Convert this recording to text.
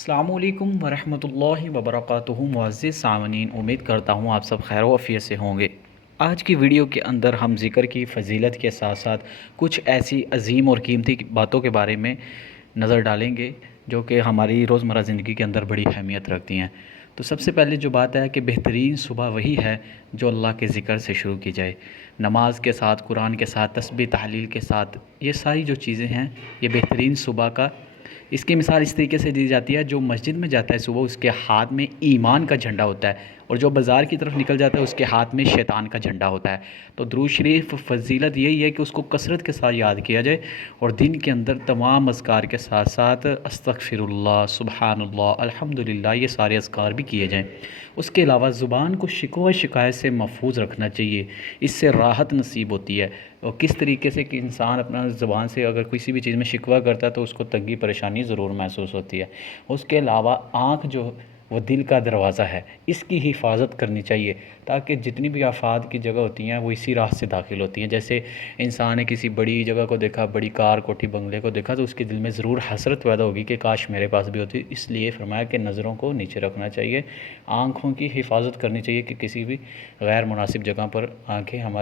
السلام علیکم ورحمۃ اللہ وبرکاتہ معزز سامعین، امید کرتا ہوں آپ سب خیر و عافیت سے ہوں گے۔ آج کی ویڈیو کے اندر ہم ذکر کی فضیلت کے ساتھ ساتھ کچھ ایسی عظیم اور قیمتی باتوں کے بارے میں نظر ڈالیں گے جو کہ ہماری روزمرہ زندگی کے اندر بڑی اہمیت رکھتی ہیں۔ تو سب سے پہلے جو بات ہے کہ بہترین صبح وہی ہے جو اللہ کے ذکر سے شروع کی جائے، نماز کے ساتھ، قرآن کے ساتھ، تسبیح تحلیل کے ساتھ۔ یہ ساری جو چیزیں ہیں یہ بہترین صبح کا، اس کی مثال اس طریقے سے دی جاتی ہے، جو مسجد میں جاتا ہے صبح اس کے ہاتھ میں ایمان کا جھنڈا ہوتا ہے، اور جو بازار کی طرف نکل جاتا ہے اس کے ہاتھ میں شیطان کا جھنڈا ہوتا ہے۔ تو درود شریف فضیلت یہی ہے کہ اس کو کثرت کے ساتھ یاد کیا جائے، اور دن کے اندر تمام اذکار کے ساتھ ساتھ استغفر اللہ، سبحان اللہ، الحمدللہ، یہ سارے اذکار بھی کیے جائیں۔ اس کے علاوہ زبان کو شکوہ شکایت سے محفوظ رکھنا چاہیے، اس سے راحت نصیب ہوتی ہے۔ اور کس طریقے سے کہ انسان اپنا زبان سے اگر کسی بھی چیز میں شکوہ کرتا ہے تو اس کو تنگی پریشانی ضرور محسوس ہوتی ہے۔ اس کے علاوہ آنکھ جو وہ دل کا دروازہ ہے، اس کی حفاظت کرنی چاہیے، تاکہ جتنی بھی آفات کی جگہ ہوتی ہیں وہ اسی راہ سے داخل ہوتی ہیں۔ جیسے انسان نے کسی بڑی جگہ کو دیکھا، بڑی کار، کوٹھی، بنگلے کو دیکھا، تو اس کے دل میں ضرور حسرت پیدا ہوگی کہ کاش میرے پاس بھی ہوتی۔ اس لیے فرمایا کہ نظروں کو نیچے رکھنا چاہیے، آنکھوں کی حفاظت کرنی چاہیے کہ کسی بھی غیر مناسب جگہ پر آنکھیں ہماری